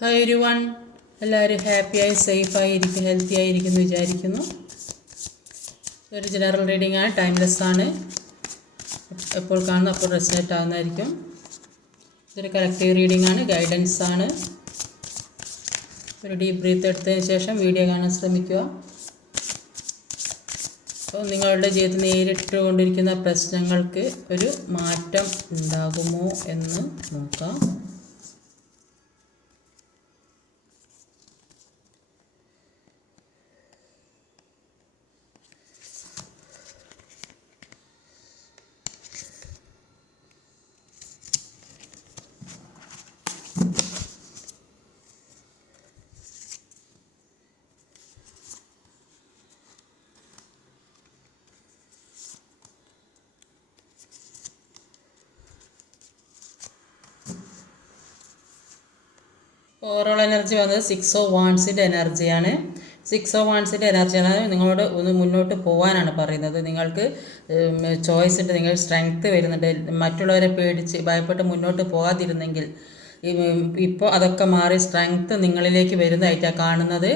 Hi everyone, എല്ലാവരും ഹാപ്പിയായി സേഫായി ഇരിക്കുന്നു, ഹെൽത്തി ആയിരിക്കുന്നു വിചാരിക്കുന്നു. ഇതൊരു ജനറൽ റീഡിംഗ് ആണ്, ടൈംലെസ് ആണ്. എപ്പോൾ കാണുന്നു അപ്പോൾ റെസിനേറ്റ് ആകുന്നതായിരിക്കും. ഇതൊരു കളക്റ്റീവ് റീഡിംഗ് ആണ്, ഗൈഡൻസ് ആണ്. ഒരു ഡീപ്പ് ബ്രീത്ത് എടുത്തതിന് ശേഷം വീഡിയോ കാണാൻ ശ്രമിക്കുക. അപ്പോൾ നിങ്ങളുടെ ജീവിതത്തിൽ നേരിട്ടുകൊണ്ടിരിക്കുന്ന പ്രശ്നങ്ങൾക്ക് ഒരു മാറ്റം ഉണ്ടാകുമോ എന്ന് നോക്കാം. ഓവറോൾ എനർജി വന്നത് 6 ഓഫ് വാൻഡ്സിൻ്റെ എനർജിയാണ്. 6 ഓഫ് വാൻഡ്സിൻ്റെ എനർജിയാണ് നിങ്ങളോട് ഒന്ന് മുന്നോട്ട് പോകാനാണ് പറയുന്നത്. നിങ്ങൾക്ക് ചോയ്സ് ഉണ്ട്, നിങ്ങൾ സ്ട്രെങ്ത്ത് വരുന്നുണ്ട്. മറ്റുള്ളവരെ പേടിച്ച് ഭയപ്പെട്ട് മുന്നോട്ട് പോകാതിരുന്നെങ്കിൽ ഇപ്പോൾ അതൊക്കെ മാറി സ്ട്രെങ്ത്ത് നിങ്ങളിലേക്ക് വരുന്നതായിട്ടാണ് കാണുന്നത്.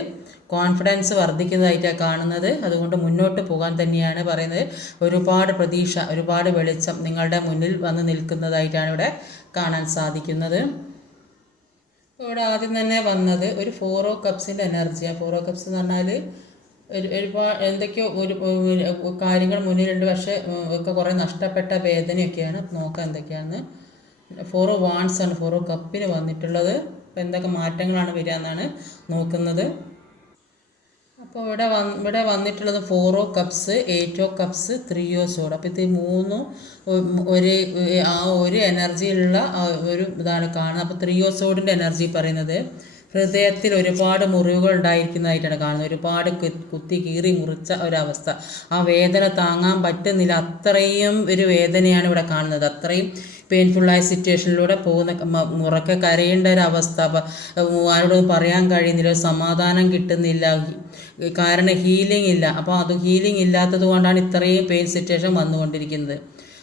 കോൺഫിഡൻസ് വർദ്ധിക്കുന്നതായിട്ടാണ് കാണുന്നത്. അതുകൊണ്ട് മുന്നോട്ട് പോകാൻ തന്നെയാണ് പറയുന്നത്. ഒരുപാട് പ്രതീക്ഷ, ഒരുപാട് വെളിച്ചം നിങ്ങളുടെ മുന്നിൽ വന്ന് നിൽക്കുന്നതായിട്ടാണ് ഇവിടെ കാണാൻ സാധിക്കുന്നത്. ഇവിടെ ആദ്യം തന്നെ വന്നത് ഒരു 4 ഓഫ് കപ്സിൻ്റെ എനർജിയാണ്. 4 ഓഫ് കപ്സ് എന്ന് പറഞ്ഞാൽ ഒരുപാട് എന്തൊക്കെയോ ഒരു കാര്യങ്ങൾ മുന്നിലുണ്ട്, പക്ഷേ ഒക്കെ കുറേ നഷ്ടപ്പെട്ട വേദനയൊക്കെയാണ്. നോക്കാം എന്തൊക്കെയാണെന്ന്. 4 ഓഫ് വാൻഡ്സ് ആണ് 4 ഓഫ് കപ്പിന് വന്നിട്ടുള്ളത്. അപ്പോൾ എന്തൊക്കെ മാറ്റങ്ങളാണ് വരിക എന്നാണ് നോക്കുന്നത്. അപ്പോൾ ഇവിടെ വന്നിട്ടുള്ളത് 4 of cups, 8 of cups, 3 of സോഡ്. അപ്പോൾ ഇത് മൂന്നും ഒരു എനർജിയിലുള്ള ഒരു ഇതാണ് കാണുന്നത്. അപ്പോൾ 3 ഓഫ് സോഡിൻ്റെ എനർജി പറയുന്നത് ഹൃദയത്തിൽ ഒരുപാട് മുറിവുകൾ ഉണ്ടായിരിക്കുന്നതായിട്ടാണ് കാണുന്നത്. ഒരുപാട് കുത്തി കീറി മുറിച്ച ഒരവസ്ഥ. ആ വേദന താങ്ങാൻ പറ്റുന്നില്ല, അത്രയും ഒരു വേദനയാണ് ഇവിടെ കാണുന്നത്. അത്രയും പെയിൻഫുള്ളായ സിറ്റുവേഷനിലൂടെ പോകുന്ന, ഉറക്കെ കരയേണ്ട ഒരവസ്ഥ. ആരോടും പറയാൻ കഴിയുന്നില്ല, സമാധാനം കിട്ടുന്നില്ല, കാരണം ഹീലിംഗ് ഇല്ല. അപ്പോൾ അത് ഹീലിംഗ് ഇല്ലാത്തത് കൊണ്ടാണ് ഇത്രയും പെയിൻ സിറ്റുവേഷൻ വന്നുകൊണ്ടിരിക്കുന്നത്.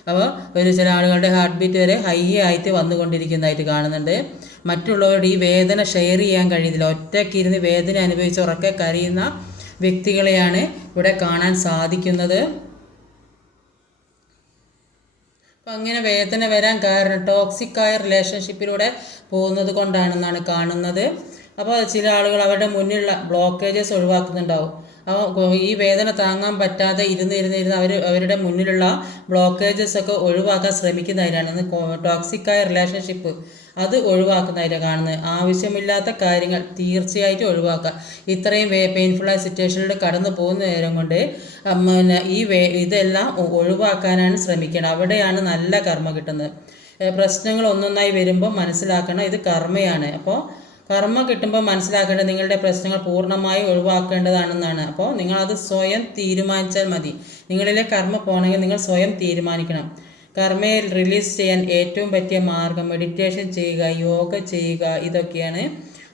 അപ്പോൾ ചില ആളുകളുടെ ഹാർട്ട് ബീറ്റ് വരെ ഹൈ ആയിട്ട് വന്നുകൊണ്ടിരിക്കുന്നതായിട്ട് കാണുന്നുണ്ട്. മറ്റുള്ളവരോട് ഈ വേദന ഷെയർ ചെയ്യാൻ കഴിയുന്നില്ല. ഒറ്റയ്ക്കിരുന്ന് വേദന അനുഭവിച്ച് ഉറക്കെ കരയുന്ന വ്യക്തികളെയാണ് ഇവിടെ കാണാൻ സാധിക്കുന്നത്. അപ്പം അങ്ങനെ വേദന വരാൻ കാരണം ടോക്സിക്കായ റിലേഷൻഷിപ്പിലൂടെ പോകുന്നത് കൊണ്ടാണെന്നാണ് കാണുന്നത്. അപ്പോൾ ചില ആളുകൾ അവരുടെ മുന്നിലുള്ള ബ്ലോക്കേജസ് ഒഴിവാക്കുന്നുണ്ടാവും. അപ്പോൾ ഈ വേദന താങ്ങാൻ പറ്റാതെ ഇരുന്ന് അവരുടെ മുന്നിലുള്ള ബ്ലോക്കേജസ് ഒക്കെ ഒഴിവാക്കാൻ ശ്രമിക്കുന്നതിനാണ് ടോക്സിക്കായ റിലേഷൻഷിപ്പ് അത് ഒഴിവാക്കുന്നതായിട്ടാണ് കാണുന്നത്. ആവശ്യമില്ലാത്ത കാര്യങ്ങൾ തീർച്ചയായിട്ടും ഒഴിവാക്കുക. ഇത്രയും പെയിൻഫുള്ളായ സിറ്റുവേഷനിലൂടെ കടന്നു പോകുന്ന നേരം കൊണ്ട് ഇതെല്ലാം ഒഴിവാക്കാനാണ് ശ്രമിക്കണം. അവിടെയാണ് നല്ല കർമ്മ കിട്ടുന്നത്. പ്രശ്നങ്ങൾ ഒന്നൊന്നായി വരുമ്പോൾ മനസ്സിലാക്കണം ഇത് കർമ്മയാണ്. അപ്പോൾ കർമ്മ കിട്ടുമ്പോൾ മനസ്സിലാക്കേണ്ടത് നിങ്ങളുടെ പ്രശ്നങ്ങൾ പൂർണ്ണമായി ഒഴിവാക്കേണ്ടതാണെന്നാണ്. അപ്പോൾ നിങ്ങളത് സ്വയം തീരുമാനിച്ചാൽ മതി. നിങ്ങളിലെ കർമ്മ പോകണമെങ്കിൽ നിങ്ങൾ സ്വയം തീരുമാനിക്കണം. കർമ്മയെ റിലീസ് ചെയ്യാൻ ഏറ്റവും പറ്റിയ മാർഗം മെഡിറ്റേഷൻ ചെയ്യുക, യോഗ ചെയ്യുക, ഇതൊക്കെയാണ്.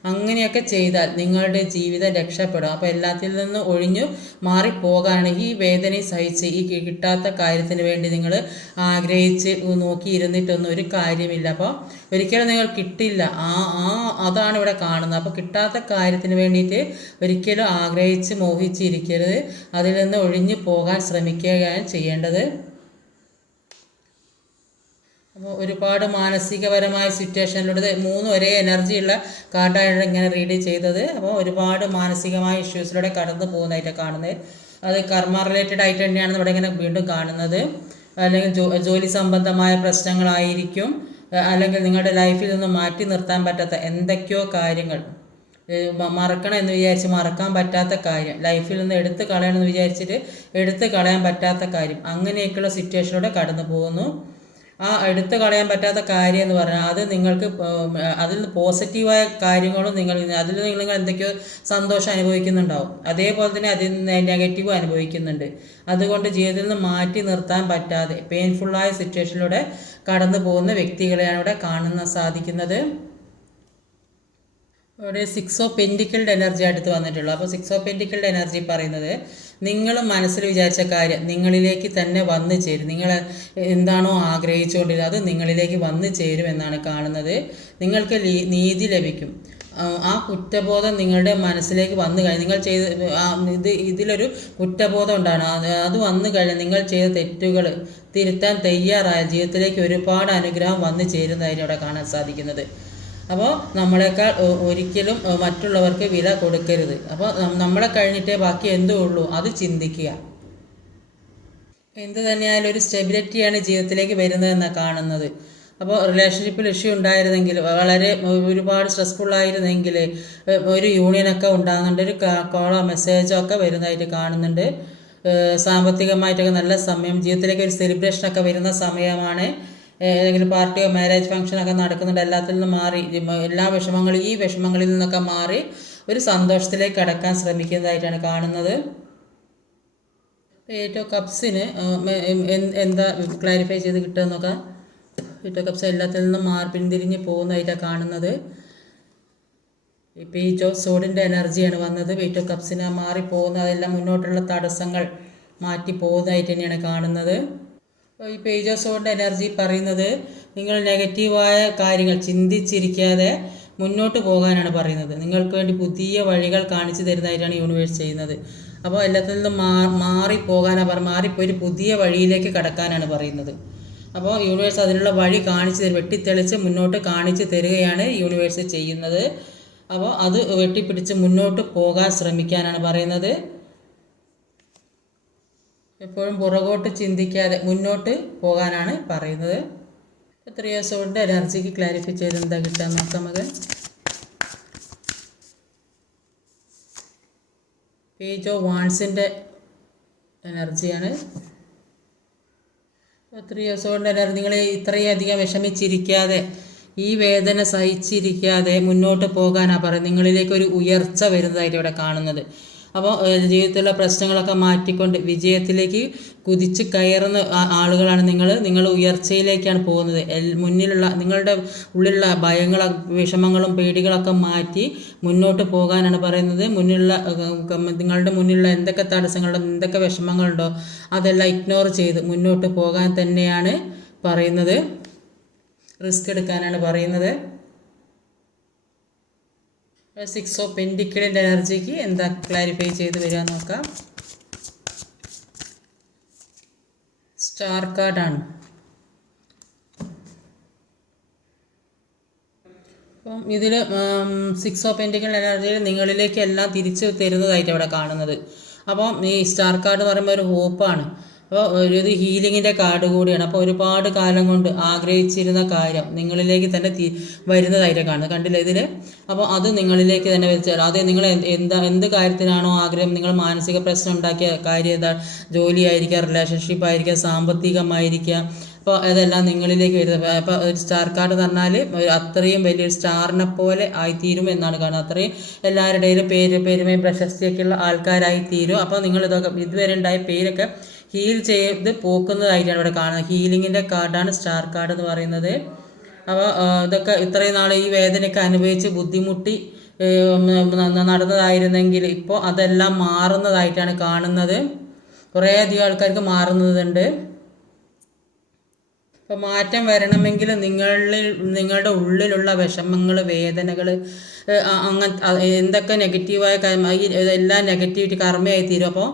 അങ്ങനെയൊക്കെ ചെയ്താൽ നിങ്ങളുടെ ജീവിതം രക്ഷപ്പെടും. അപ്പോൾ എല്ലാത്തിൽ നിന്ന് ഒഴിഞ്ഞു മാറിപ്പോകാനാണ്. ഈ വേദനയെ സഹിച്ച് ഈ കിട്ടാത്ത കാര്യത്തിന് വേണ്ടി നിങ്ങൾ ആഗ്രഹിച്ച് നോക്കിയിരുന്നിട്ടൊന്നും ഒരു കാര്യമില്ല. അപ്പോൾ ഒരിക്കലും നിങ്ങൾ കിട്ടില്ല. അതാണ് ഇവിടെ കാണുന്നത്. അപ്പോൾ കിട്ടാത്ത കാര്യത്തിന് വേണ്ടിയിട്ട് ഒരിക്കലും ആഗ്രഹിച്ച് മോഹിച്ചിരിക്കരുത്. അതിൽ നിന്ന് ഒഴിഞ്ഞു പോകാൻ ശ്രമിക്കുകയാണ് ചെയ്യേണ്ടത്. അപ്പോൾ ഒരുപാട് മാനസികപരമായ സിറ്റുവേഷനിലൂടെ 3 ഒരേ എനർജിയുള്ള കാർഡാണ് ഇങ്ങനെ റീഡ് ചെയ്തത്. അപ്പോൾ ഒരുപാട് മാനസികമായ ഇഷ്യൂസിലൂടെ കടന്നു പോകുന്നതായിട്ടാണ് കാണുന്നത്. അത് കർമ്മ റിലേറ്റഡ് ആയിട്ട് തന്നെയാണ് ഇവിടെ ഇങ്ങനെ വീണ്ടും കാണുന്നത്. അല്ലെങ്കിൽ ജോലി സംബന്ധമായ പ്രശ്നങ്ങളായിരിക്കും, അല്ലെങ്കിൽ നിങ്ങളുടെ ലൈഫിൽ നിന്ന് മാറ്റി നിർത്താൻ പറ്റാത്ത എന്തൊക്കെയോ കാര്യങ്ങൾ, മറക്കണം എന്ന് വിചാരിച്ച് മറക്കാൻ പറ്റാത്ത കാര്യം, ലൈഫിൽ നിന്ന് എടുത്ത് കളയണമെന്ന് വിചാരിച്ചിട്ട് എടുത്ത് കളയാൻ പറ്റാത്ത കാര്യം, അങ്ങനെയൊക്കെയുള്ള സിറ്റുവേഷനിലൂടെ കടന്നു പോകുന്നു. ആ എടുത്തു കളയാൻ പറ്റാത്ത കാര്യം എന്ന് പറഞ്ഞാൽ അത് നിങ്ങൾക്ക് അതിൽ പോസിറ്റീവായ കാര്യങ്ങളും അതിൽ നിങ്ങൾ എന്തൊക്കെയോ സന്തോഷം അനുഭവിക്കുന്നുണ്ടാവും, അതേപോലെ തന്നെ അതിൽ നെഗറ്റീവ് അനുഭവിക്കുന്നുണ്ട്. അതുകൊണ്ട് ജീവിതത്തിൽ നിന്ന് മാറ്റി നിർത്താൻ പറ്റാതെ പെയിൻഫുള്ളായ സിറ്റുവേഷനിലൂടെ കടന്നു പോകുന്ന വ്യക്തികളെയാണ് ഇവിടെ കാണാൻ സാധിക്കുന്നത്. ഇവിടെ 6 ഓഫ് പെൻറ്റിക്കിളുടെ എനർജി അടുത്ത് വന്നിട്ടുള്ളൂ. അപ്പോൾ 6 ഓഫ് പെൻറ്റിക്കിളുടെ എനർജി പറയുന്നത് നിങ്ങൾ മനസ്സിൽ വിചാരിച്ച കാര്യം നിങ്ങളിലേക്ക് തന്നെ വന്നു ചേരും. നിങ്ങൾ എന്താണോ ആഗ്രഹിച്ചുകൊണ്ടിരുന്നത് അത് നിങ്ങളിലേക്ക് വന്നു ചേരും എന്നാണ് കാണുന്നത്. നിങ്ങൾക്ക് നീതി ലഭിക്കും. ആ കുറ്റബോധം നിങ്ങളുടെ മനസ്സിലേക്ക് വന്നു കഴിഞ്ഞാൽ നിങ്ങൾ ചെയ്ത് ഇതിലൊരു കുറ്റബോധം ഉണ്ടാണ്. അത് വന്നു കഴിഞ്ഞാൽ നിങ്ങൾ ചെയ്ത തെറ്റുകൾ തിരുത്താൻ തയ്യാറായ ജീവിതത്തിലേക്ക് ഒരുപാട് അനുഗ്രഹം വന്നു ചേരുന്നതായിരിക്കും അവിടെ കാണാൻ സാധിക്കുന്നത്. അപ്പോൾ നമ്മളെക്കാൾ ഒരിക്കലും മറ്റുള്ളവർക്ക് വില കൊടുക്കരുത്. അപ്പോൾ നമ്മളെ കഴിഞ്ഞിട്ടേ ബാക്കി എന്തോ ഉള്ളൂ, അത് ചിന്തിക്കുക. എന്ത് തന്നെയായാലും ഒരു സ്റ്റെബിലിറ്റിയാണ് ജീവിതത്തിലേക്ക് വരുന്നതെന്നാണ് കാണുന്നത്. അപ്പോൾ റിലേഷൻഷിപ്പിൽ ഇഷ്യൂ ഉണ്ടായിരുന്നെങ്കിൽ, വളരെ ഒരുപാട് സ്ട്രെസ്ഫുള്ളായിരുന്നെങ്കിൽ ഒരു യൂണിയനൊക്കെ ഉണ്ടാകുന്നുണ്ട്, ഒരു കോളോ മെസ്സേജോ ഒക്കെ വരുന്നതായിട്ട് കാണുന്നുണ്ട്. സാമ്പത്തികമായിട്ടൊക്കെ നല്ല സമയം, ജീവിതത്തിലേക്ക് ഒരു സെലിബ്രേഷനൊക്കെ വരുന്ന സമയമാണ്. ഏതെങ്കിലും പാർട്ടിയോ മാരേജ് ഫംഗ്ഷനൊക്കെ നടക്കുന്നുണ്ട്. എല്ലാത്തിൽ നിന്നും മാറി, എല്ലാ ഈ വിഷമങ്ങളിൽ നിന്നൊക്കെ മാറി ഒരു സന്തോഷത്തിലേക്ക് കടക്കാൻ ശ്രമിക്കുന്നതായിട്ടാണ് കാണുന്നത്. എയ്റ്റ് ഓഫ് കപ്സിന് എന്താ ക്ലാരിഫൈ ചെയ്ത് കിട്ടുക നോക്കാം. എയ്റ്റ് ഓഫ് കപ്സ് എല്ലാത്തിൽ നിന്നും പിന്തിരിഞ്ഞ് പോകുന്നതായിട്ടാണ് കാണുന്നത്. പേജ് ഓഫ് സോഡിൻ്റെ എനർജിയാണ് വന്നത്. എയ്റ്റ് ഓഫ് കപ്സിന് മാറിപ്പോകുന്ന അതെല്ലാം മുന്നോട്ടുള്ള തടസ്സങ്ങൾ മാറ്റി പോകുന്നതായിട്ട് തന്നെയാണ് കാണുന്നത്. ഈ പേജ് ഓഫ് സോഡിൻ്റെ എനർജി പറയുന്നത് നിങ്ങൾ നെഗറ്റീവായ കാര്യങ്ങൾ ചിന്തിച്ചിരിക്കാതെ മുന്നോട്ട് പോകാനാണ് പറയുന്നത്. നിങ്ങൾക്ക് വേണ്ടി പുതിയ വഴികൾ കാണിച്ചു തരുന്നതായിട്ടാണ് യൂണിവേഴ്സ് ചെയ്യുന്നത്. അപ്പോൾ എല്ലാത്തിൽ നിന്നും മാറിപ്പോകാനാണ് മാറിപ്പോയി ഒരു പുതിയ വഴിയിലേക്ക് കടക്കാനാണ് പറയുന്നത്. അപ്പോൾ യൂണിവേഴ്സ് അതിനുള്ള വഴി കാണിച്ചു തരും, വെട്ടിത്തെളിച്ച് മുന്നോട്ട് കാണിച്ചു തരികയാണ് യൂണിവേഴ്സ് ചെയ്യുന്നത്. അപ്പോൾ അത് വെട്ടിപ്പിടിച്ച് മുന്നോട്ട് പോകാൻ ശ്രമിക്കാനാണ് പറയുന്നത്. എപ്പോഴും പുറകോട്ട് ചിന്തിക്കാതെ മുന്നോട്ട് പോകാനാണ് പറയുന്നത്. 3 years കൊണ്ട് എനർജിക്ക് ക്ലാരിഫൈ ചെയ്ത് എന്താ കിട്ടാൻ നോക്കാം നമുക്ക്. പേജ് ഓഫ് വാൺസിൻ്റെ എനർജിയാണ്. 3 years കൊണ്ട് എനർജി നിങ്ങൾ ഇത്രയധികം വിഷമിച്ചിരിക്കാതെ, ഈ വേദന സഹിച്ചിരിക്കാതെ മുന്നോട്ട് പോകാനാണ് പറയുന്നത്. നിങ്ങളിലേക്ക് ഒരു ഉയർച്ച വരുന്നതായിട്ട് ഇവിടെ കാണുന്നത്. അപ്പോൾ ജീവിതത്തിലുള്ള പ്രശ്നങ്ങളൊക്കെ മാറ്റിക്കൊണ്ട് വിജയത്തിലേക്ക് കുതിച്ച് കയറുന്ന ആളുകളാണ് നിങ്ങൾ ഉയർച്ചയിലേക്കാണ് പോകുന്നത്. മുന്നിലുള്ള നിങ്ങളുടെ ഉള്ളിലുള്ള ഭയങ്ങളും വിഷമങ്ങളും പേടികളൊക്കെ മാറ്റി മുന്നോട്ട് പോകാനാണ് പറയുന്നത്. നിങ്ങളുടെ മുന്നിലുള്ള എന്തൊക്കെ തടസ്സങ്ങളുണ്ടോ, എന്തൊക്കെ വിഷമങ്ങളുണ്ടോ അതെല്ലാം ഇഗ്നോർ ചെയ്ത് മുന്നോട്ട് പോകാൻ തന്നെയാണ് പറയുന്നത്. റിസ്ക് എടുക്കാനാണ് പറയുന്നത്. 6 of Pentacles എനർജിക്ക് എന്താ ക്ലാരിഫൈ ചെയ്ത് വരിക നോക്കാം. സ്റ്റാർ കാർഡാണ്. അപ്പം ഇതിൽ 6 of Pentacles എനർജിയിൽ നിങ്ങളിലേക്ക് എല്ലാം തിരിച്ചു തരുന്നതായിട്ട് അവിടെ കാണുന്നത്. അപ്പം ഈ സ്റ്റാർ കാർഡ് പറയുമ്പോൾ ഒരു ഹോപ്പാണ്. അപ്പോൾ ഒരു ഹീലിങ്ങിൻ്റെ കാർഡ് കൂടിയാണ്. അപ്പോൾ ഒരുപാട് കാലം കൊണ്ട് ആഗ്രഹിച്ചിരുന്ന കാര്യം നിങ്ങളിലേക്ക് തന്നെ വരുന്നതായിട്ട് കാണുന്നത്, കണ്ടില്ല ഇതിൽ. അപ്പോൾ അത് നിങ്ങളിലേക്ക് തന്നെ വെച്ചാൽ അത് നിങ്ങൾ എന്ത് കാര്യത്തിനാണോ ആഗ്രഹം, നിങ്ങൾ മാനസിക പ്രശ്നം ഉണ്ടാക്കിയ കാര്യം ഏതാ, ജോലിയായിരിക്കാം, റിലേഷൻഷിപ്പ് ആയിരിക്കാം, സാമ്പത്തികമായിരിക്കാം, അപ്പോൾ അതെല്ലാം നിങ്ങളിലേക്ക് വരുന്നത്. അപ്പോൾ ഒരു സ്റ്റാർ കാർഡ് എന്ന് പറഞ്ഞാൽ അത്രയും വലിയൊരു സ്റ്റാറിനെ പോലെ ആയിത്തീരും എന്നാണ് കാണുന്നത്. അത്രയും എല്ലാവരുടെയും പെരുമയും പ്രശസ്തിയൊക്കെയുള്ള ആൾക്കാരായി തീരും. അപ്പോൾ നിങ്ങളിതൊക്കെ ഇതുവരെ ഉണ്ടായ പേരൊക്കെ ഹീൽ ചെയ്ത് പോക്കുന്നതായിട്ടാണ് ഇവിടെ കാണുന്നത്. ഹീലിങ്ങിൻ്റെ കാർഡാണ് സ്റ്റാർ കാർഡ് എന്ന് പറയുന്നത്. അപ്പോൾ ഇതൊക്കെ ഇത്രയും നാൾ ഈ വേദനയൊക്കെ അനുഭവിച്ച് ബുദ്ധിമുട്ടി നടന്നതായിരുന്നെങ്കിൽ ഇപ്പോൾ അതെല്ലാം മാറുന്നതായിട്ടാണ് കാണുന്നത്. കുറേയധികം ആൾക്കാർക്ക് മാറുന്നതുണ്ട്. അപ്പോൾ മാറ്റം വരണമെങ്കിൽ നിങ്ങളുടെ ഉള്ളിലുള്ള വിഷമങ്ങൾ, വേദനകൾ, അങ്ങനത്തെ എന്തൊക്കെ നെഗറ്റീവായ എല്ലാം നെഗറ്റിവിറ്റി കർമ്മയായി തീരും. അപ്പോൾ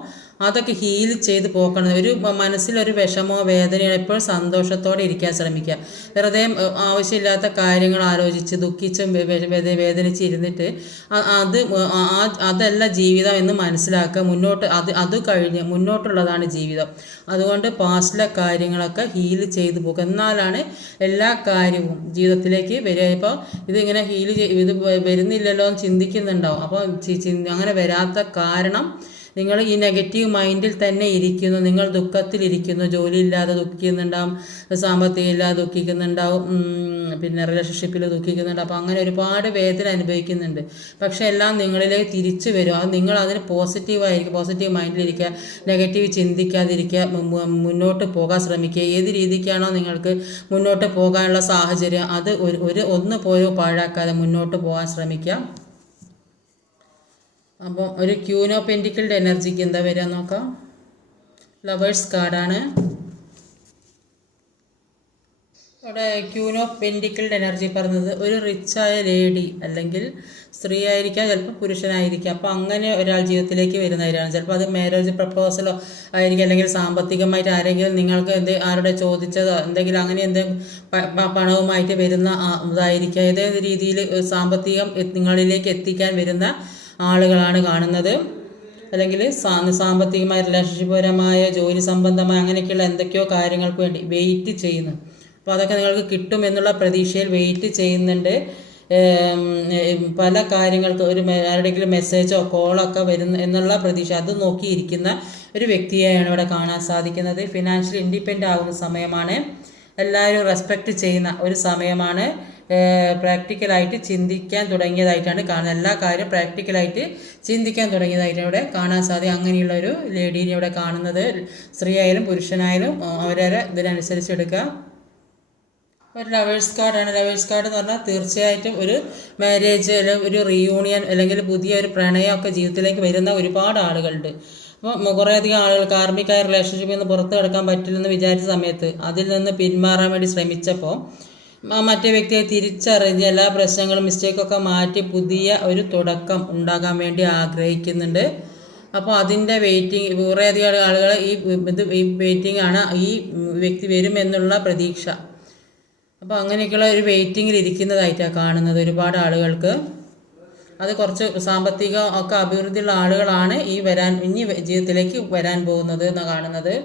അതൊക്കെ ഹീൽ ചെയ്ത് പോക്കണം. ഒരു മനസ്സിലൊരു വിഷമോ വേദനയോ എപ്പോഴും സന്തോഷത്തോടെ ഇരിക്കാൻ ശ്രമിക്കുക. വെറുതെ ആവശ്യമില്ലാത്ത കാര്യങ്ങൾ ആലോചിച്ച് ദുഃഖിച്ചും വേദനിച്ചിരുന്നിട്ട് അതല്ല ജീവിതം എന്ന് മനസ്സിലാക്കുക. അത് കഴിഞ്ഞ് മുന്നോട്ടുള്ളതാണ് ജീവിതം. അതുകൊണ്ട് പാസ്റ്റിലെ കാര്യങ്ങളൊക്കെ ഹീൽ ചെയ്ത് പോകുക. എന്നാലാണ് എല്ലാ കാര്യവും ജീവിതത്തിലേക്ക് വരിക. ഇപ്പോൾ ഇതിങ്ങനെ ഇത് വരുന്നില്ലല്ലോ എന്ന് ചിന്തിക്കുന്നുണ്ടാവും. അപ്പോൾ അങ്ങനെ വരാത്ത കാരണം നിങ്ങൾ ഈ നെഗറ്റീവ് മൈൻഡിൽ തന്നെ ഇരിക്കുന്നു. നിങ്ങൾ ദുഃഖത്തിലിരിക്കുന്നു, ജോലിയില്ലാതെ ദുഃഖിക്കുന്നുണ്ടാവും, സാമ്പത്തികമില്ലാതെ ദുഃഖിക്കുന്നുണ്ടാവും, പിന്നെ റിലേഷൻഷിപ്പിൽ ദുഃഖിക്കുന്നുണ്ട്. അപ്പോൾ അങ്ങനെ ഒരുപാട് വേദന അനുഭവിക്കുന്നുണ്ട്. പക്ഷേ എല്ലാം നിങ്ങളിലേക്ക് തിരിച്ചു വരും. അത് നിങ്ങൾ അതിന് പോസിറ്റീവ് മൈൻഡിലിരിക്കുക, നെഗറ്റീവ് ചിന്തിക്കാതിരിക്കുക, മുന്നോട്ട് പോകാൻ ശ്രമിക്കുക. ഏത് രീതിക്കാണോ നിങ്ങൾക്ക് മുന്നോട്ട് പോകാനുള്ള സാഹചര്യം അത് ഒന്ന് പോയോ പാഴാക്കാതെ മുന്നോട്ട് പോകാൻ ശ്രമിക്കുക. അപ്പം ഒരു ക്യൂൻ ഓഫ് പെന്റിക്കിളുടെ എനർജിക്ക് എന്താ വരിക നോക്കാം. ലവേഴ്സ് കാർഡാണ്. ഇവിടെ ക്യൂൻ ഓഫ് പെൻഡിക്കിളുടെ എനർജി പറഞ്ഞത് ഒരു റിച്ചായ ലേഡി അല്ലെങ്കിൽ സ്ത്രീ ആയിരിക്കാം, ചിലപ്പോൾ പുരുഷനായിരിക്കാം. അപ്പോൾ അങ്ങനെ ഒരാൾ ജീവിതത്തിലേക്ക് വരുന്നവരാണ്. ചിലപ്പോൾ അത് മാരേജ് പ്രപ്പോസലോ ആയിരിക്കും, അല്ലെങ്കിൽ സാമ്പത്തികമായിട്ട് ആരെങ്കിലും നിങ്ങൾക്ക് ആരുടെ ചോദിച്ചതോ എന്തെങ്കിലും അങ്ങനെ എന്തെങ്കിലും പണവുമായിട്ട് വരുന്ന ഇതായിരിക്കാം. ഏതേത് രീതിയിൽ സാമ്പത്തികം നിങ്ങളിലേക്ക് എത്തിക്കാൻ വരുന്ന ആളുകളാണ് കാണുന്നത്. അല്ലെങ്കിൽ സാമ്പത്തികമായ റിലേഷൻഷിപ്പ് പരമായ ജോലി സംബന്ധമായ അങ്ങനെയൊക്കെയുള്ള എന്തൊക്കെയോ കാര്യങ്ങൾക്ക് വേണ്ടി വെയിറ്റ് ചെയ്യുന്നു. അപ്പോൾ അതൊക്കെ നിങ്ങൾക്ക് കിട്ടും എന്നുള്ള പ്രതീക്ഷയിൽ വെയിറ്റ് ചെയ്യുന്നുണ്ട്. പല കാര്യങ്ങൾക്ക് ആരുടെയെങ്കിലും മെസ്സേജോ കോളോ ഒക്കെ വരുന്ന എന്നുള്ള പ്രതീക്ഷ അത് നോക്കിയിരിക്കുന്ന ഒരു വ്യക്തിയെയാണ് ഇവിടെ കാണാൻ സാധിക്കുന്നത്. ഫിനാൻഷ്യലി ഇൻഡിപെൻഡൻ്റ് ആകുന്ന സമയമാണ്. എല്ലാവരും റെസ്പെക്റ്റ് ചെയ്യുന്ന ഒരു സമയമാണ്. പ്രാക്ടിക്കലായിട്ട് ചിന്തിക്കാൻ തുടങ്ങിയതായിട്ടാണ് കാണുന്നത്. എല്ലാ കാര്യം പ്രാക്ടിക്കലായിട്ട് ചിന്തിക്കാൻ തുടങ്ങിയതായിട്ടാണ് ഇവിടെ കാണാൻ സാധിക്കും. അങ്ങനെയുള്ള ഒരു ലേഡീനെ ഇവിടെ കാണുന്നത്. സ്ത്രീ ആയാലും പുരുഷനായാലും അവരവരെ ഇതിനനുസരിച്ച് എടുക്കുക. ഒരു ലവേഴ്സ് കാർഡാണ്. ലവേഴ്സ് കാർഡ് എന്ന് പറഞ്ഞാൽ തീർച്ചയായിട്ടും ഒരു മാരേജ് അല്ലെങ്കിൽ ഒരു റീയൂണിയൻ അല്ലെങ്കിൽ പുതിയൊരു പ്രണയമൊക്കെ ജീവിതത്തിലേക്ക് വരുന്ന ഒരുപാട് ആളുകളുണ്ട്. അപ്പോൾ കുറേയധികം ആളുകൾ കാർമികമായ റിലേഷൻഷിപ്പിൽ നിന്ന് പുറത്ത് കിടക്കാൻ പറ്റില്ലെന്ന് വിചാരിച്ച സമയത്ത് അതിൽ നിന്ന് പിന്മാറാൻ വേണ്ടി ശ്രമിച്ചപ്പോൾ മറ്റേ വ്യക്തിയെ തിരിച്ചറിഞ്ഞ് എല്ലാ പ്രശ്നങ്ങളും മിസ്റ്റേക്കൊക്കെ മാറ്റി പുതിയ ഒരു തുടക്കം ഉണ്ടാകാൻ വേണ്ടി ആഗ്രഹിക്കുന്നുണ്ട്. അപ്പോൾ അതിൻ്റെ വെയിറ്റിംഗ് കുറേയധികം ആളുകൾ ഈ വെയിറ്റിംഗ് ആണ്, ഈ വ്യക്തി വരുമെന്നുള്ള പ്രതീക്ഷ. അപ്പോൾ അങ്ങനെയൊക്കെയുള്ള ഒരു വെയിറ്റിങ്ങിൽ ഇരിക്കുന്നതായിട്ടാണ് കാണുന്നത് ഒരുപാട് ആളുകൾക്ക്. അത് കുറച്ച് സാമ്പത്തിക ഒക്കെ അഭിവൃദ്ധിയുള്ള ആളുകളാണ് ഇനി ജീവിതത്തിലേക്ക് വരാൻ പോകുന്നത് എന്ന് കാണുന്നത്.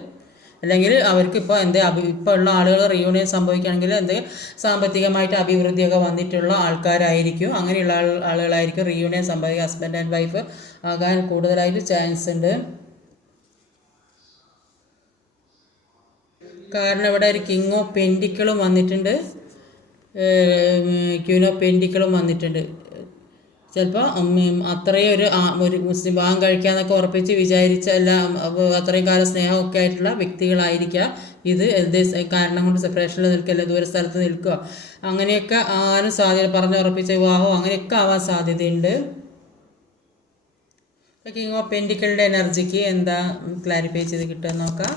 അല്ലെങ്കിൽ അവർക്ക് ഇപ്പോൾ ഇപ്പോൾ ഉള്ള ആളുകൾ റീയൂണിയൻ സംഭവിക്കുകയാണെങ്കിൽ സാമ്പത്തികമായിട്ട് അഭിവൃദ്ധിയൊക്കെ വന്നിട്ടുള്ള ആൾക്കാരായിരിക്കും. അങ്ങനെയുള്ള ആളുകളായിരിക്കും റീയൂണിയൻ സംഭവിക്കുക. ഹസ്ബൻഡ് ആൻഡ് വൈഫ് ആകാൻ കൂടുതലായിട്ട് ചാൻസ് ഉണ്ട്. കാരണം ഇവിടെ ഒരു കിങ് ഓഫ് പെൻഡിക്കിളും വന്നിട്ടുണ്ട്, ക്യൂൻ ഓഫ് പെൻഡിക്കിളും വന്നിട്ടുണ്ട്. ചിലപ്പോൾ അത്രയും ഒരു മുസ്ലിം വിവാഹം കഴിക്കാമെന്നൊക്കെ ഉറപ്പിച്ച് വിചാരിച്ച അത്രയും കാലം സ്നേഹമൊക്കെ ആയിട്ടുള്ള വ്യക്തികളായിരിക്കാം ഇത്. കാരണം കൊണ്ട് സെപ്പറേഷനിൽ നിൽക്കുക, അല്ലെങ്കിൽ ദൂര സ്ഥലത്ത് നിൽക്കുക, അങ്ങനെയൊക്കെ ആരും സാധ്യത പറഞ്ഞുറപ്പിച്ച വിവാഹമോ അങ്ങനെയൊക്കെ ആവാൻ സാധ്യതയുണ്ട്. കിങ് ഓഫ് പെൻഡിക്കിളുടെ എനർജിക്ക് എന്താ ക്ലാരിഫൈ ചെയ്ത് കിട്ടുമെന്ന് നോക്കാം.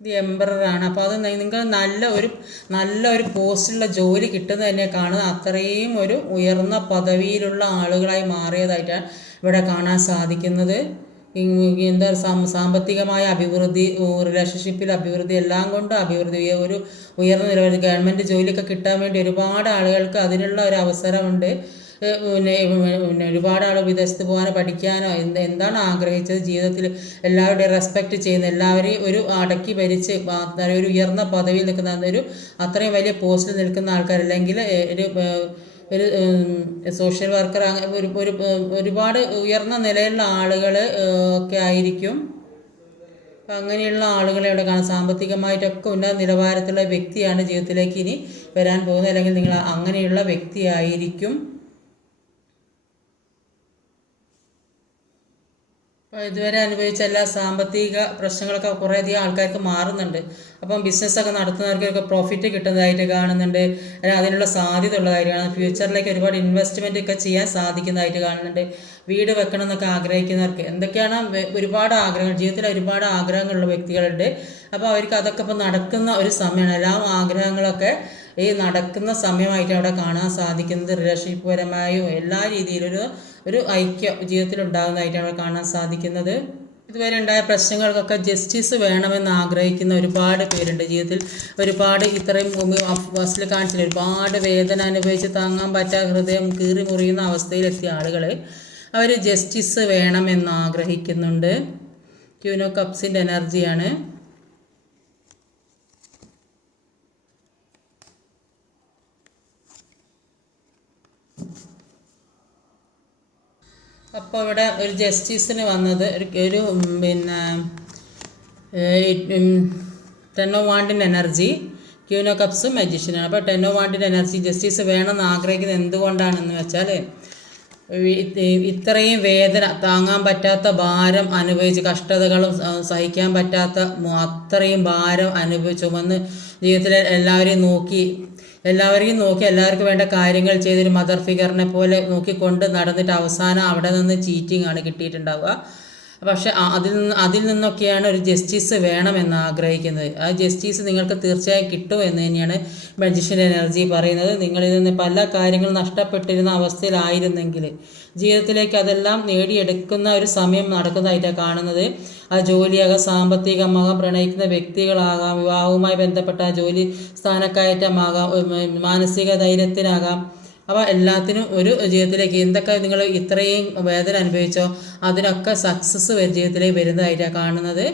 ദി എംപററാണ്. അപ്പോൾ അത് നിങ്ങൾ നല്ല ഒരു പോസ്റ്റിലുള്ള ജോലി കിട്ടുന്നത് തന്നെ കാണുന്നത്. അത്രയും ഒരു ഉയർന്ന പദവിയിലുള്ള ആളുകളായി മാറിയതായിട്ടാണ് ഇവിടെ കാണാൻ സാധിക്കുന്നത്. എന്താ സാമ്പത്തികമായ അഭിവൃദ്ധി, റിലേഷൻഷിപ്പിൽ അഭിവൃദ്ധി, എല്ലാം കൊണ്ടും അഭിവൃദ്ധി, ഒരു ഉയർന്ന നിലവാരം, ഗവൺമെൻറ് ജോലിയൊക്കെ കിട്ടാൻ വേണ്ടി ഒരുപാട് ആളുകൾക്ക് അതിനുള്ള ഒരു അവസരമുണ്ട്. പിന്നെ ഒരുപാട് ആൾ വിദേശത്ത് പോകാനോ പഠിക്കാനോ എന്താണ് ആഗ്രഹിച്ചത് ജീവിതത്തിൽ എല്ലാവരുടെയും റെസ്പെക്റ്റ് ചെയ്യുന്ന, എല്ലാവരെയും ഒരു അടക്കി ഭരിച്ച് ഒരു ഉയർന്ന പദവിയിൽ നിൽക്കുന്ന അത്രയും വലിയ പോസ്റ്റിൽ നിൽക്കുന്ന ആൾക്കാർ, അല്ലെങ്കിൽ ഒരു സോഷ്യൽ വർക്കർ, ഒരുപാട് ഉയർന്ന നിലയിലുള്ള ആളുകൾ ഒക്കെ ആയിരിക്കും. അപ്പം അങ്ങനെയുള്ള ആളുകളെ ഇവിടെ കാണാം. സാമ്പത്തികമായിട്ടൊക്കെ ഉന്നത നിലവാരത്തിലുള്ള വ്യക്തിയാണ് ജീവിതത്തിലേക്ക് ഇനി വരാൻ പോകുന്നത്, അല്ലെങ്കിൽ നിങ്ങൾ അങ്ങനെയുള്ള വ്യക്തിയായിരിക്കും. ഇതുവരെ അനുഭവിച്ച എല്ലാ സാമ്പത്തിക പ്രശ്നങ്ങളൊക്കെ കുറേയധികം ആൾക്കാർക്ക് മാറുന്നുണ്ട്. അപ്പം ബിസിനസ്സൊക്കെ നടത്തുന്നവർക്കൊക്കെ പ്രോഫിറ്റ് കിട്ടുന്നതായിട്ട് കാണുന്നുണ്ട്, അല്ലെങ്കിൽ അതിനുള്ള സാധ്യത ഉള്ളതായിട്ട് കാണുന്നത്. ഫ്യൂച്ചറിലേക്ക് ഒരുപാട് ഇൻവെസ്റ്റ്മെൻ്റ് ഒക്കെ ചെയ്യാൻ സാധിക്കുന്നതായിട്ട് കാണുന്നുണ്ട്. വീട് വെക്കണം എന്നൊക്കെ ആഗ്രഹിക്കുന്നവർക്ക് എന്തൊക്കെയാണ് ഒരുപാട് ആഗ്രഹങ്ങൾ, ജീവിതത്തിൽ ഒരുപാട് ആഗ്രഹങ്ങളുള്ള വ്യക്തികളുണ്ട്. അപ്പോൾ അവർക്ക് അതൊക്കെ ഇപ്പോൾ നടക്കുന്ന ഒരു സമയമാണ്. എല്ലാ ആഗ്രഹങ്ങളൊക്കെ ഈ നടക്കുന്ന സമയമായിട്ട് അവിടെ കാണാൻ സാധിക്കുന്നത്. റിലേഷൻഷിപ്പ് പരമായും എല്ലാ രീതിയിലും ഒരു ഐക്യം ജീവിതത്തിൽ ഉണ്ടാകുന്നതായിട്ടാണ് അവിടെ കാണാൻ സാധിക്കുന്നത്. ഇതുവരെ ഉണ്ടായ പ്രശ്നങ്ങൾക്കൊക്കെ ജസ്റ്റിസ് വേണമെന്ന് ആഗ്രഹിക്കുന്ന ഒരുപാട് പേരുണ്ട് ജീവിതത്തിൽ. ഒരുപാട് ഇത്രയും ഫസ്റ്റിൽ കാണിച്ചില്ല, ഒരുപാട് വേദന അനുഭവിച്ച് താങ്ങാൻ പറ്റാത്ത ഹൃദയം കീറി മുറിയുന്ന അവസ്ഥയിലെത്തിയ ആളുകൾ അവർ ജസ്റ്റിസ് വേണമെന്ന് ആഗ്രഹിക്കുന്നുണ്ട്. ക്യൂൻ ഓഫ് കപ്സിൻ്റെ എനർജിയാണ്. അപ്പോൾ ഇവിടെ ഒരു ജസ്റ്റിസിന് വന്നത് ഒരു പിന്നെ 10 ഓഫ് വാണ്ടിൻ്റെ എനർജി, ക്യൂൻ ഓഫ് കപ്സ് മജീഷ്യനാണ്. അപ്പോൾ 10 ഓഫ് വാണ്ടിൻ്റെ എനർജി ജസ്റ്റിസ് വേണമെന്ന് ആഗ്രഹിക്കുന്നത് എന്തുകൊണ്ടാണെന്ന് വെച്ചാൽ ഇത്രയും വേദന താങ്ങാൻ പറ്റാത്ത ഭാരം അനുഭവിച്ച്, കഷ്ടതകളും സഹിക്കാൻ പറ്റാത്ത അത്രയും ഭാരം ചുമന്ന് ജീവിതത്തിൽ എല്ലാവരെയും നോക്കി എല്ലാവർക്കും വേണ്ട കാര്യങ്ങൾ ചെയ്തൊരു മദർ ഫിഗറിനെ പോലെ നോക്കിക്കൊണ്ട് നടന്നിട്ട് അവസാനം അവിടെ നിന്ന് ചീറ്റിംഗ് ആണ് കിട്ടിയിട്ടുണ്ടാവുക. പക്ഷെ അതിൽ നിന്നൊക്കെയാണ് ഒരു ജസ്റ്റിസ് വേണമെന്ന് ആഗ്രഹിക്കുന്നത്. ആ ജസ്റ്റിസ് നിങ്ങൾക്ക് തീർച്ചയായും കിട്ടും എന്ന് തന്നെയാണ് മജീഷ്യൻ എനർജി പറയുന്നത്. നിങ്ങളിൽ നിന്ന് പല കാര്യങ്ങളും നഷ്ടപ്പെട്ടിരുന്ന അവസ്ഥയിലായിരുന്നെങ്കിൽ ജീവിതത്തിലേക്ക് അതെല്ലാം നേടിയെടുക്കുന്ന ഒരു സമയം നടക്കുന്നതായിട്ടാണ് കാണുന്നത്. ആ ജോലിയാകാം, സാമ്പത്തികമാകാം, പ്രണയിക്കുന്ന വ്യക്തികളാകാം, വിവാഹവുമായി ബന്ധപ്പെട്ട ജോലി സ്ഥാനക്കയറ്റമാകാം, മാനസിക ധൈര്യത്തിനാകാം. അപ്പോൾ എല്ലാത്തിനും ഒരു ജീവിതത്തിലേക്ക് എന്തൊക്കെ നിങ്ങൾ ഇത്രയും വേദന അനുഭവിച്ചോ അതിനൊക്കെ സക്സസ് ജീവിതത്തിലേക്ക് വരുന്നതായിട്ടാണ് കാണുന്നത്.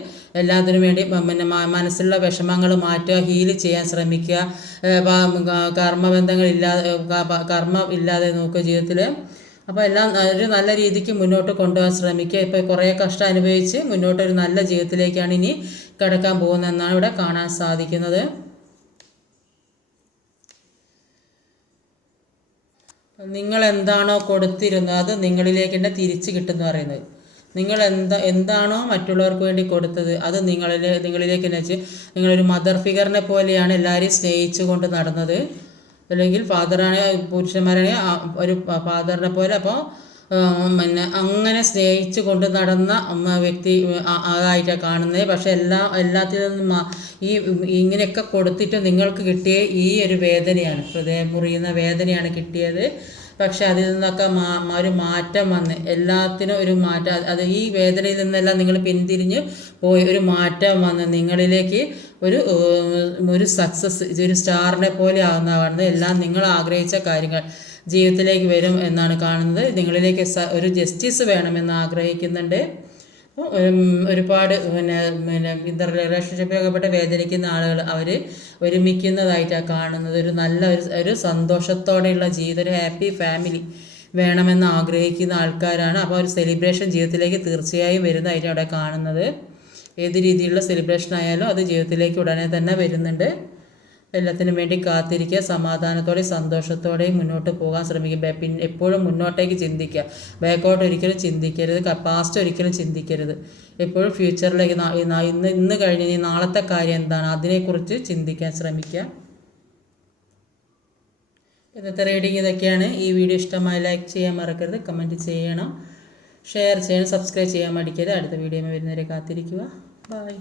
എല്ലാത്തിനും വേണ്ടി പിന്നെ മനസ്സിലുള്ള വിഷമങ്ങൾ മാറ്റുക, ഹീൽ ചെയ്യാൻ ശ്രമിക്കുക, കർമ്മം ഇല്ലാതെ നോക്കുക ജീവിതത്തിൽ. അപ്പോൾ എല്ലാം ഒരു നല്ല രീതിക്ക് മുന്നോട്ട് കൊണ്ടുപോകാൻ ശ്രമിക്കുക. ഇപ്പോൾ കുറേ കഷ്ടം അനുഭവിച്ച് മുന്നോട്ടൊരു നല്ല ജീവിതത്തിലേക്കാണ് ഇനി കിടക്കാൻ പോകുന്നതെന്നാണ് ഇവിടെ കാണാൻ സാധിക്കുന്നത്. നിങ്ങൾ എന്താണോ കൊടുത്തിരുന്നത് അത് നിങ്ങളിലേക്ക് തന്നെ തിരിച്ച് കിട്ടുമെന്ന് പറയുന്നത്. നിങ്ങൾ എന്താണോ മറ്റുള്ളവർക്ക് വേണ്ടി കൊടുത്തത് അത് നിങ്ങളിലേക്ക് തന്നെ വെച്ച് നിങ്ങളൊരു മദർ ഫിഗറിനെ പോലെയാണ് എല്ലാവരെയും സ്നേഹിച്ചു കൊണ്ട് നടന്നത്. അല്ലെങ്കിൽ ഫാദറാണ്, പുരുഷന്മാരാണെങ്കിൽ ഒരു ഫാദറിനെ പോലെ. അപ്പോൾ പിന്നെ അങ്ങനെ സ്നേഹിച്ചു കൊണ്ട് നടന്ന വ്യക്തി അതായിട്ടാണ് കാണുന്നത്. പക്ഷെ എല്ലാത്തിൽ നിന്നും ഇങ്ങനെയൊക്കെ കൊടുത്തിട്ട് നിങ്ങൾക്ക് കിട്ടിയ ഈ ഒരു വേദനയാണ്, ഹൃദയം മുറിയുന്ന വേദനയാണ് കിട്ടിയത്. പക്ഷെ അതിൽ നിന്നൊക്കെ ഒരു മാറ്റം വന്ന് എല്ലാത്തിനും ഒരു മാറ്റം, അത് ഈ വേദനയിൽ നിന്നെല്ലാം നിങ്ങൾ പിന്തിരിഞ്ഞ് പോയി ഒരു മാറ്റം വന്ന് നിങ്ങളിലേക്ക് ഒരു സക്സസ്, ഒരു സ്റ്റാറിനെ പോലെ ആകുന്നതാണ്. എല്ലാം നിങ്ങൾ ആഗ്രഹിച്ച കാര്യങ്ങൾ ജീവിതത്തിലേക്ക് വരും എന്നാണ് കാണുന്നത്. നിങ്ങളിലേക്ക് ഒരു ജസ്റ്റിസ് വേണമെന്ന് ആഗ്രഹിക്കുന്നുണ്ട്. ഒരുപാട് റിലേഷൻഷിപ്പിലൊക്കെ പെട്ട് വേദനിക്കുന്ന ആളുകൾ അവർ ഒരുമിക്കുന്നതായിട്ടാണ് കാണുന്നത്. ഒരു സന്തോഷത്തോടെയുള്ള ജീവിതം, ഒരു ഹാപ്പി ഫാമിലി വേണമെന്ന് ആഗ്രഹിക്കുന്ന ആൾക്കാരാണ്. അപ്പോൾ ഒരു സെലിബ്രേഷൻ ജീവിതത്തിലേക്ക് തീർച്ചയായും വരുന്നതായിട്ടാണ് അവിടെ കാണുന്നത്. ഏത് രീതിയിലുള്ള സെലിബ്രേഷൻ ആയാലും അത് ജീവിതത്തിലേക്ക് ഉടനെ തന്നെ വരുന്നുണ്ട്. എല്ലാത്തിനും വേണ്ടി കാത്തിരിക്കുക, സമാധാനത്തോടെയും സന്തോഷത്തോടെയും മുന്നോട്ട് പോകാൻ ശ്രമിക്കുക. പിന്നെ എപ്പോഴും മുന്നോട്ടേക്ക് ചിന്തിക്കുക, ബാക്കോട്ട് ഒരിക്കലും ചിന്തിക്കരുത്, പാസ്റ്റ് ഒരിക്കലും ചിന്തിക്കരുത്. എപ്പോഴും ഫ്യൂച്ചറിലേക്ക് ഇന്ന് കഴിഞ്ഞ് നാളത്തെ കാര്യം എന്താണ് അതിനെക്കുറിച്ച് ചിന്തിക്കാൻ ശ്രമിക്കുക. ഇന്നത്തെ റീഡിങ് ഇതൊക്കെയാണ്. ഈ വീഡിയോ ഇഷ്ടമായി ലൈക്ക് ചെയ്യാൻ മറക്കരുത്, കമൻറ്റ് ചെയ്യണം, ഷെയർ ചെയ്യണം, സബ്സ്ക്രൈബ് ചെയ്യാൻ മടിക്കരുത്. അടുത്ത വീഡിയോ വരുന്നവരെ കാത്തിരിക്കുക. ബൈ.